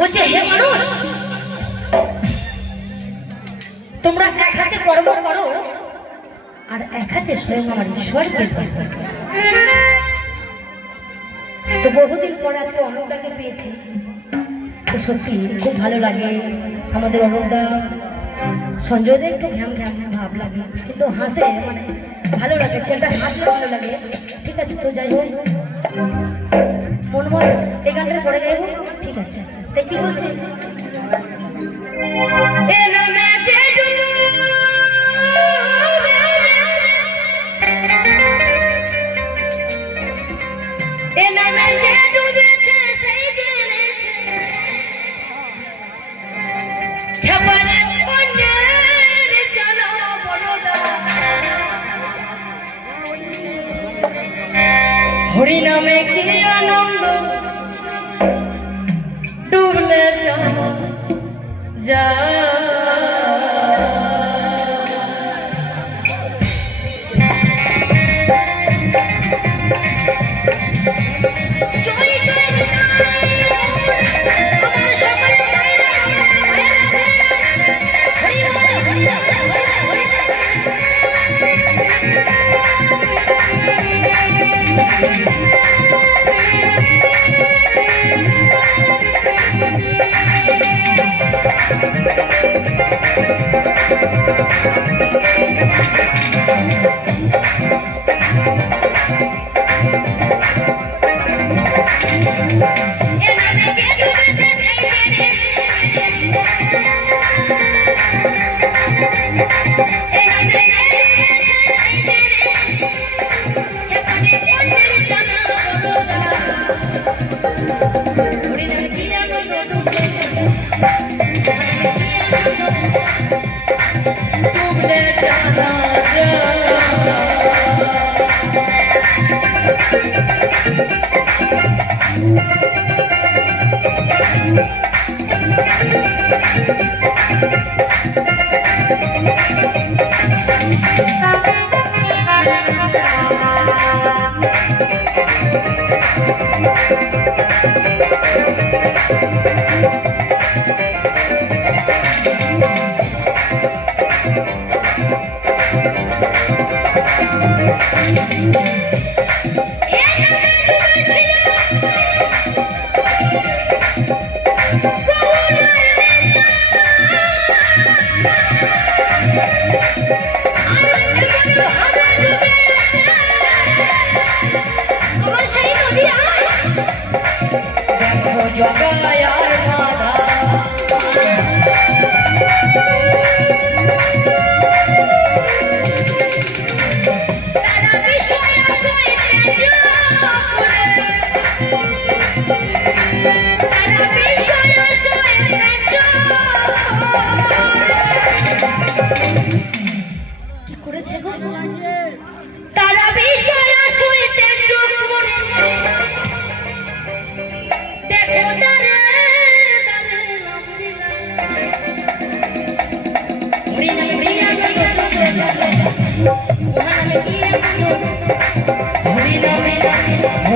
বলছে, হে মানুষ, তোমরা এক হাতে কর্ম করো আর এক হাতে স্বয়ং আমার ঈশ্বরকে তো বহুদিন পর আজকে অনন্দাকে পেয়েছি। তো সত্যি খুব ভালো লাগে। আমাদের অনন্দা সঞ্জয়দের একটু ঘ্যাম ঘ্যাম ভাব লাগে, কিন্তু হাসে মানে ভালো লাগে, ছেলেটা হাসলে ভালো লাগে। ঠিক আছে, তো যাই হোক মন মন এই গানটা পরে গাইব ঠিক আছে। তাই কি। হরি নামে কি আনন্দ। যা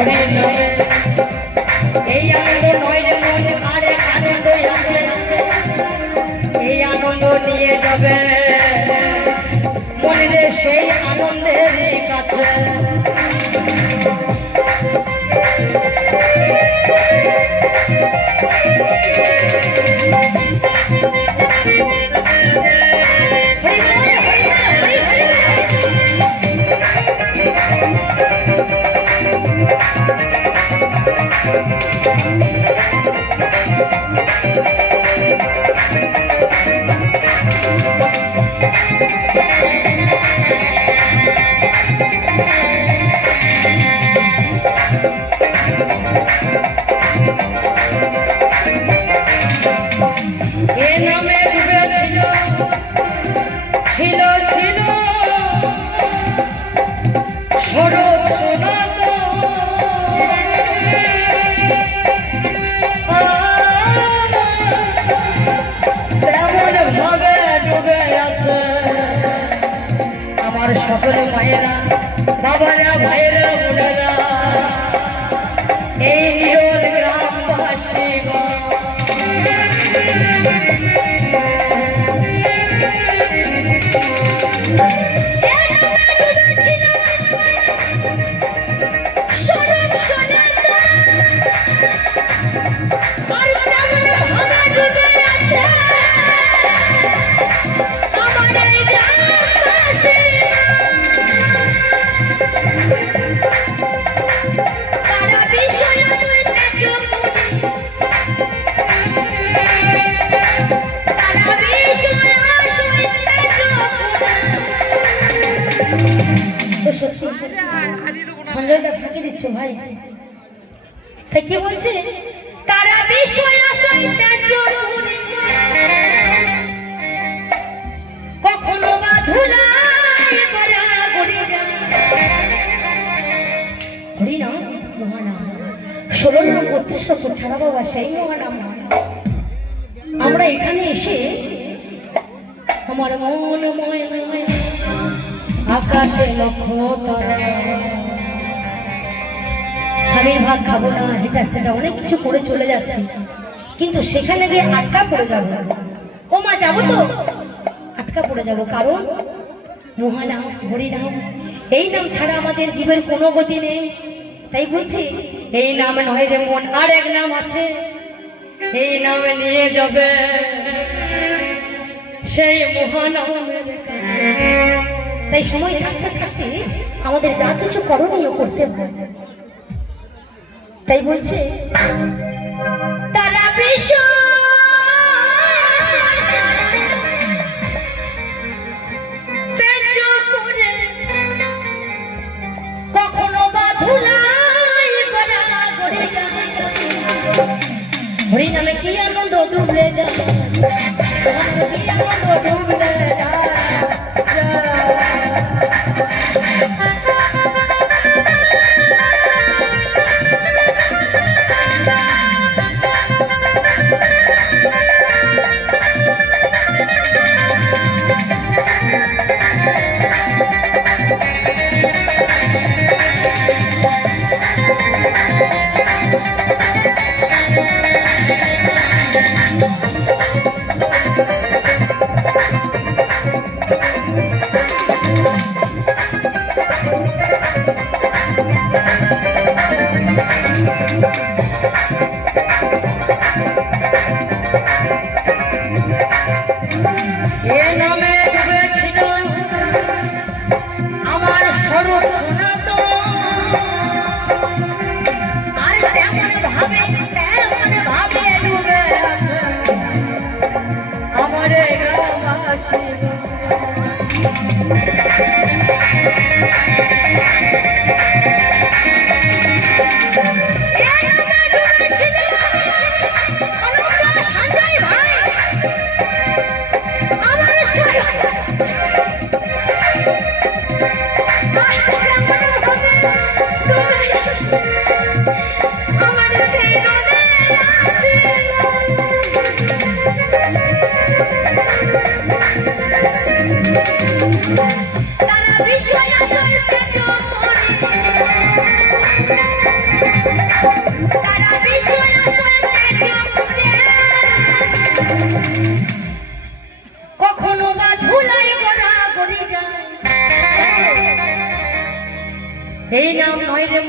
হরি আমার সকল ভাইয়েরা বাবারা ভাইয়েরা বোনেরা ষোলো নাম বত্রিশ ছাড়া বাবা সেই মহানাম। আমরা এখানে এসে আমার মন আকাশে লক্ষ তারা স্বামীর ভাত খাব না এটা সেটা অনেক কিছু করে চলে যাচ্ছি। কিন্তু সেখানে গিয়ে আটকা পড়ে যাব। ও মা, যাব তো? আটকা পড়ে যাব কারণ মহানাম, হরিনাম, এই নাম ছাড়া আমাদের জীবের কোনো গতি নেই। তাই বলছি, এই নাম নয় রে মন, আর এক নাম আছে। এই নামে নিয়ে যাবে সেই কাছে। তাই সময় থাকতে থাকতে আমাদের যা কিছু করণীয় করতে হবে। তাই বলছে, তারা বিষয়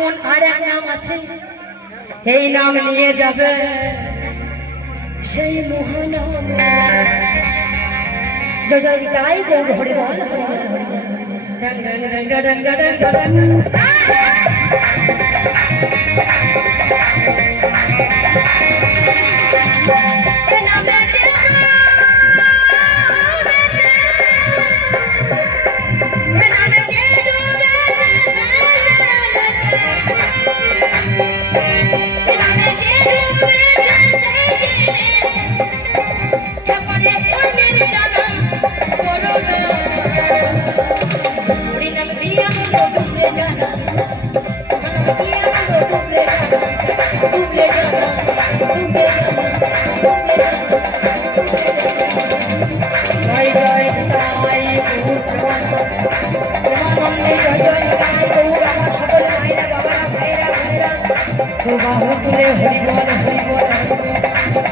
নয় রে মন আর এক নাম আছে। এই নাম নিয়ে যাবে সেই মহানাম। জয় গাই বল বাহু তুলে হরি বল হরি বল হরি বল